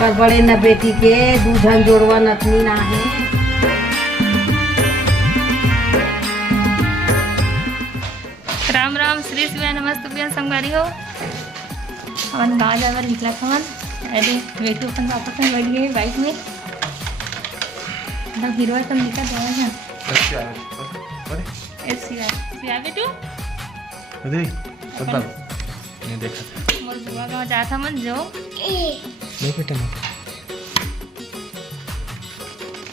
ओकर बड़े न बेटी के दूधन जोड़वा नतनी ना है। राम राम श्री शिवाय नमस्तुभ्यं संगवारी हो। अपन गाँव जाकर निकला था मन। अरे बेटू अपन वापस में बैठ गए बाइक में। तब हीरो तब निकल गया है। सिया बेटू अरे बदल नहीं देखा था। मोर बुआ गाँव जा था मन जो नहीं बेटा ना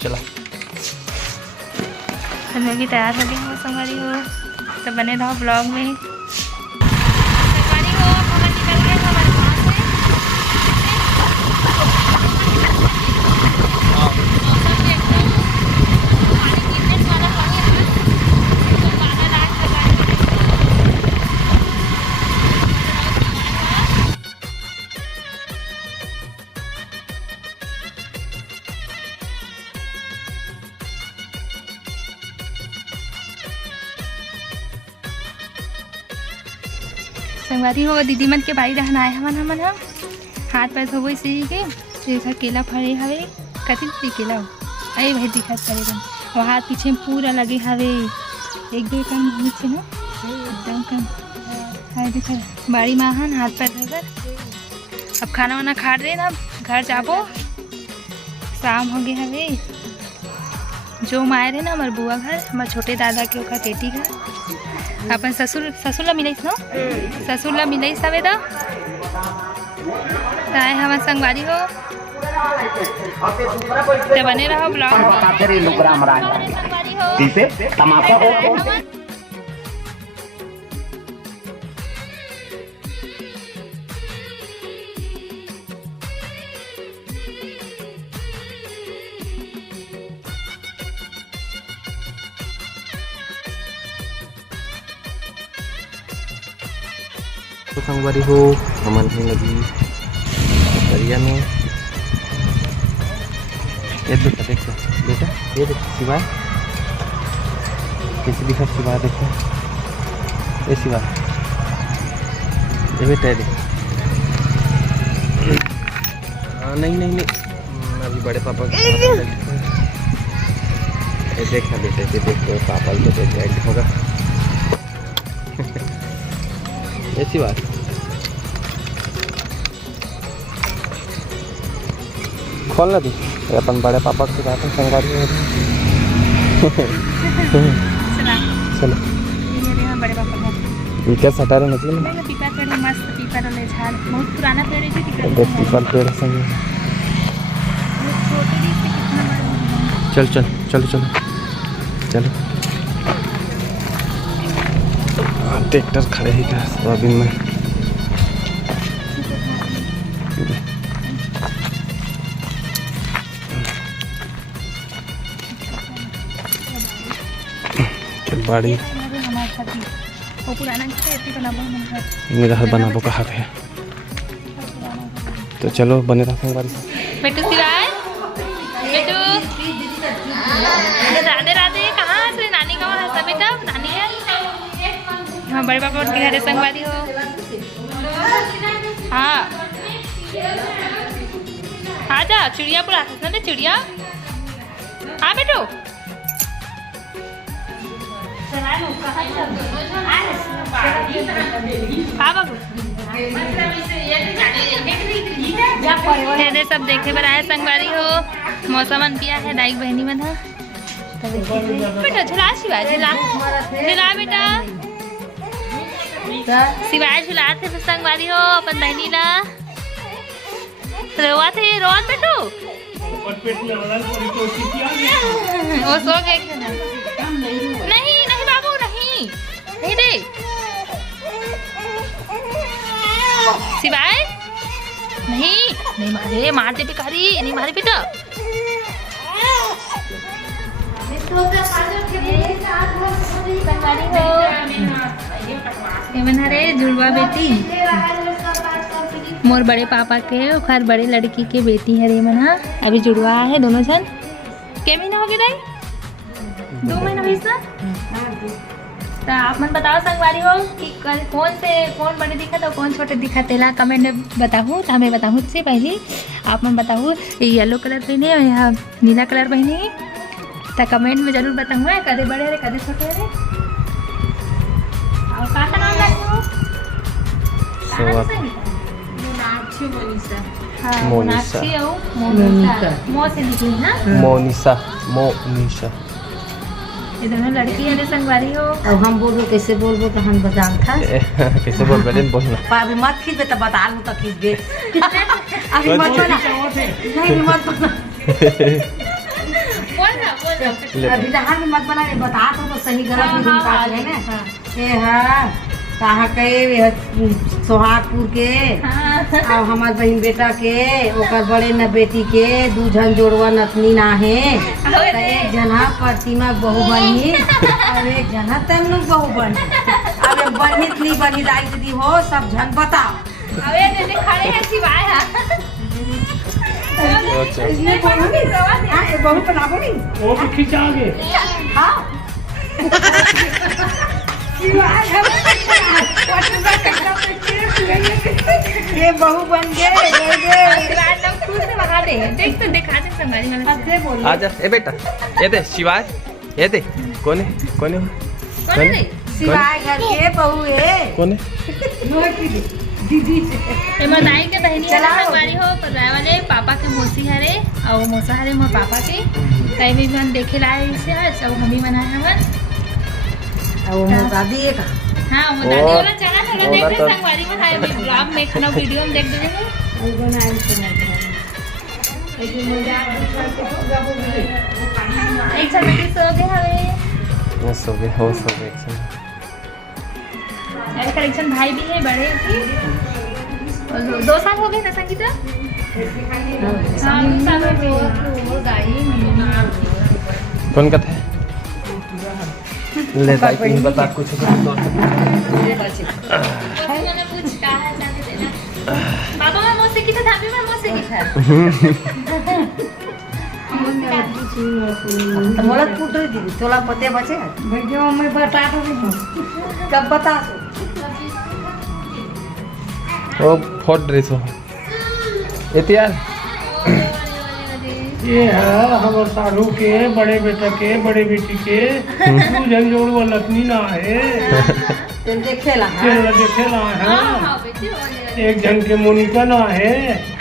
चला हम लोग भी तैयार हो गए हो संगवारी हो। तो बने रहो ब्लॉग में। संगवारी हो हम निकल गए हमारे गाँव से। मौसम भी एकदम पानी गिरने वाला पानी है। तो बादल आज लगाए संगवारी हो दीदी मन के बाड़ी रहना आए हमन हाथ पैर धोबो इसी के देखा केला फरे हवे कति केला अरे भाई दिखत करे बन वहाँ पीछे में पूरा लगे हवे एक दो कम नीचे ना एकदम कम हाय देखा बाड़ी में हन हाथ पैर धोकर अब खाना वाना खा रहे ना घर जाबो शाम हो गए हवे जो माए रहे ना हमारे बुआ घर हमारे छोटे दादा के ओखा बेटी घर अपन ससुर ला मिलई न ससुर ला मिलई सवे तो आए हमारे संगवारी हो। ते बने रहो ब्लॉग संगवारी हो। तो संगवारी हो हमन हैं लगी दरिया में। ये बेटा देखो बेटा ये देखो शिवा कैसे दिखा शिवा देखो ये शिवा ये बेटा देख नहीं अभी बड़े पापा के ये देखना बेटा ये देखो पापा तो बैठ होगा ऐसी बात खोल ना तू अपन बड़े पापा के साथ संगवारी हो। चलो बड़े पापा का पीकर सटा रहे मतलब पीपल पेड़ मस्त पीपल वाले झाड़ बहुत पुराना पेड़ है। पीपल पेड़ संग चल चल चलो चलो चलो ट्रैक्टर खड़े ही था सोयाबीन में। बाड़ी मेरा घर बनाबो कहाँ पे तो चलो बने रहा संगवारी बेटू सिवाय बेटू राधे राधे कहाँ है नानी का वहाँ है बेटा नानी है हाँ बड़े पापा के घर संगवारी हो। हाँ आजा चिड़िया पूरा ना चिड़िया हाँ बेटू सब देखे पर आए संगवारी हो। मौसम मन पिया है दाई बहनी मन है बेटा झुला शिवाय झुला झुला बेटा शिवाय झुला थे संगवारी हो अपन बहनी ला रोवा थे रोन बेटू वो सो गए नहीं नहीं बाबू नहीं नहीं दे शिवाय नहीं नहीं मारे मार दे भिखारी नहीं मारे बेटा रे जुड़वा बेटी मोर बड़े पापा के खैर बड़े लड़की के बेटी है रे मना अभी जुड़वा है दोनों जन के महीना हो गए 2 महीना हुई सर तो आप मन बताओ संगवारी हो कि कौन बड़े दिखत और कौन छोटे दिखत तेला कमेंट में बताऊँ तो हमें बताऊँ से पहले आप मन बताऊँ येलो कलर पहने और यहाँ नीला कलर पहने तो कमेंट में जरूर बताऊँगा कदे बड़े अरे कदे छोटे अरे और का नाम रखो मोनिशा मोनिशा मोनिशा ये दोनों लड़की है संगवारी हो। अब हम बोलो कैसे बोलबो तो हम बता था कैसे बोल रहे हैं बोलना अभी मत खींच तो बता लूँ तो खींच दे अभी मत बना नहीं मत बना अभी जहाँ भी मत बना बता तो सही गलत भी तुम काट रहे ना ये हाँ कहाँ के सोहागपुर के और हमार बहन बेटा के ओकर बड़े न बेटी के 2 जन जोड़वा नतनी ना है तो एक जना प्रतिमा बहू बनी और एक जना तन्नू बहू बनी अब बनी नहीं बनी लाई दीदी हो सब जन बताओ अबे दीदी खड़े हैं सिवाय है इसमें बहू बनाबो नहीं वो भी खिंचाओगे हाँ ये बहू बन गए देख तो दिखा दे संगवारी वाला आजा ए बेटा ये दे शिवाय ये दे कौन है कौन है कौन है रे? सिवाय घर के बहू है कौन है दीदी दाई के बहनी वाला संगवारी हो पराय वाले पापा के मौसी हरे और मौसा हरे मोर पापा के कई भी मन देखे लाए इसे सब हम ही मनाए हमन और वो दादी है का हां वो दादी वाला चला थोड़ा देख ले संगवारी में खाए ब्लॉग में खाना वीडियो में देख देंगे वो बनाए सुना एक मजाक एक साथ में सो गए हवे सो गए हो सो गए ऐसे कलेक्शन भाई भी है बड़े थे और 2 साल हो गए ना संगीता हां 2 साल हो गए वो दाई कौन का था ले दाई नहीं बता कुछ मैंने पूछ कहा है जाने देना बाबा मैं मुझसे की था धाबी में मुझसे की था तो मोला पूछ रही थी तोला पते बचे भैया मैं बता दूँ कब बता वो फोट ड्रेस हो इतिहास ये है हमारे साढ़ू के बड़े बेटा के बड़े बेटी के 2 जन जोड़वा नतनी ना है तेल देखेला देखेला है एक जन के मोनिका ना है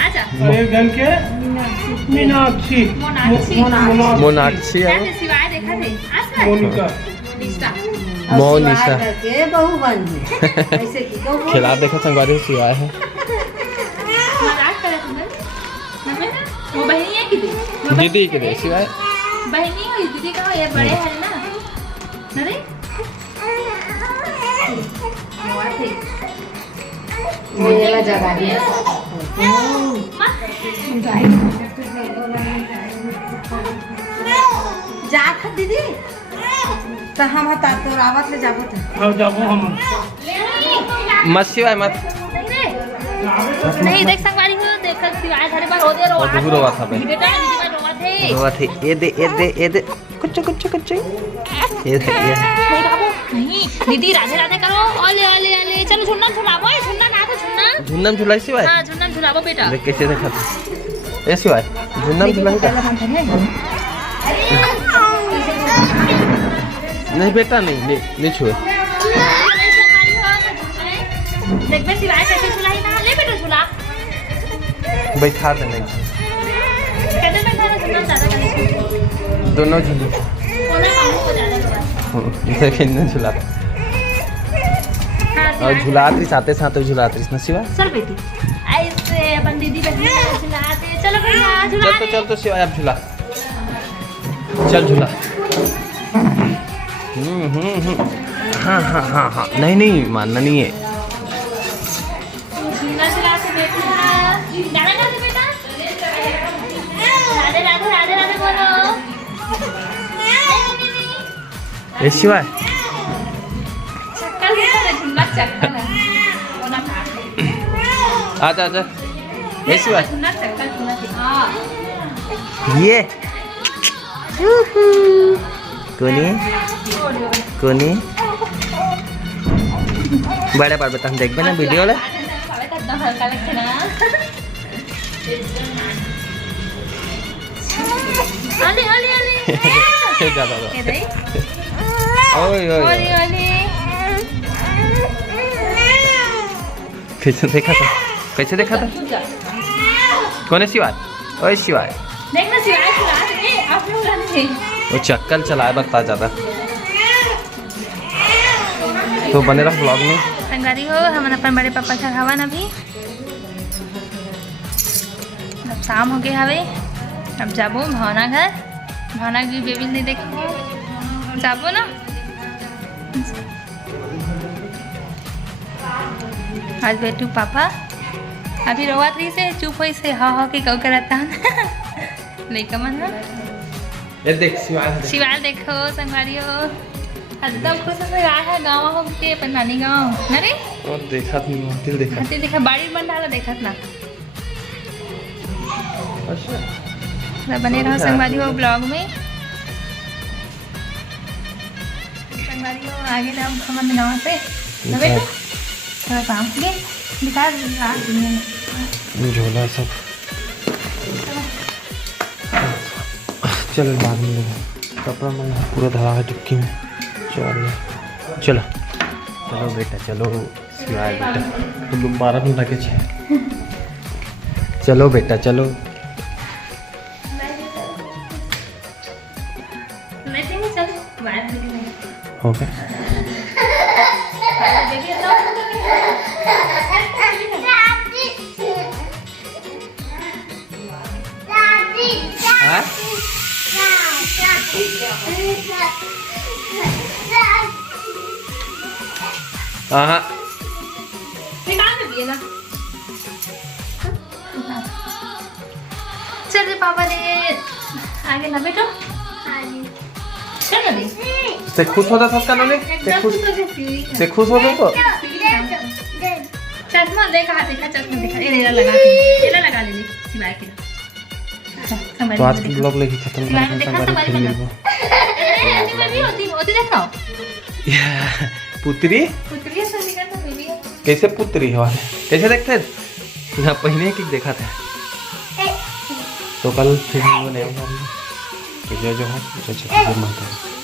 आजा और एक जन के मीनाक्षी मोनाक्षी क्या है थे सिवाय देखा थे आसमा मोनिका निष्ठा मोनिशा के बहू बन गई ऐसे की तो खिला देखो संगवारी शिवाय है मजाक करे तुम ना वो बहनी है कि दीदी के दे शिवाय बहनी हुई दीदी का ये बड़े हैं ना अरे मेला जगह है जाख दीदी तो हम हता तो रावत ले जाबो तो हाँ जाबो हम मत शिवाय मत नहीं देख संगवारी हो देख सिवाय घरे पर रोदे रो दूर रोवा था भाई बेटा दीदी पर रोवा थे रोवा थे ये दे कुछ ये नहीं बाबू नहीं दीदी राधे राधे करो ओले ओले ओले चलो झुन्ना झुलाओ ये झुन्ना ना तो झुन्ना झुन्नम झुलाई शिवाय हां झुन्ना झुलाओ बेटा देख कैसे देखा ए शिवाय झुन्नम झुलाई का नहीं बेटा नहीं छुए देख बे सिवाय कैसे झुलाई ना ले बेटा झुला बैठा दे नहीं कैसे बैठा ना झुन्ना ज्यादा कर दोनों झुले कोना मामू को ज्यादा होगा देखें नहीं झुलाता और झुलाती साथे साथ झुलाती ना शिवाय चल बेटी ऐसे अपन दीदी बहनी को झुलाते चलो भैया झुला चल तो शिवाय अब झुला चल झुला हाँ नहीं मानना नहीं है झूला झुला के बेटा गाना गा दे बेटा राधे राधे राधे राधे बोलो ए शिवाय चक्कर देता है झूला चक्कर कोना काट आजा ए शिवाय झूला चक्कर हां ये कोनी बड़े बार बता हम देख ना वीडियो ले एकदम हल्का लगते ना अली अली अली ज्यादा ये दे ओए ओए अली अली कैसे देखा था कौन है शिवाय ओए शिवाय देखना सिवाय खिला दे आप लोग लाने थे वो चक्कर चलाए बता ज्यादा तो बने रहो ब्लॉग में संगवारी हो हम अपन बड़े पापा का हवन अभी अब शाम हो गया हवे अब जाबो भावना घर भावना की बेबी नहीं देखे जाबो ना आज बेटू पापा अभी रोवा थी से चुप हुई से हा के कौ करता नहीं कमन ना ये देख शिवाय शिवाय देखो संगवारी हो एकदम खुश से आया है गाँव हो के अपन नानी गाँव अरे और देखा नहीं दिल देखा हाथी देखा बाड़ी बन डाला देखत ना अच्छा बने रहो संगवारी हो ब्लॉग में संगवारी हो आगे ना हम गाँव से बेटा थोड़ा काम के दिखा दुनिया में झोला सब चलो बाद में कपड़ा मैं पूरा धरा है टिक्की में चलो चलो चलो बेटा चलो शिवाय बेटा तुम लोग 12 मिनट लगे छे चलो बेटा चलो हो गया हाँ? हाँ चल पापा ने आगे ना बेटो चल दे से खुश होता था उसका नाम से खुश होता तो चश्मा देखा चश्मा देखा ये लगा ले सिवाय के तो आज की ब्लॉग लेके खत्म करते देखो पुत्री कैसे पुत्री है वाले कैसे देखते हैं यहाँ पहले की देखा था तो कल फिर जो है जो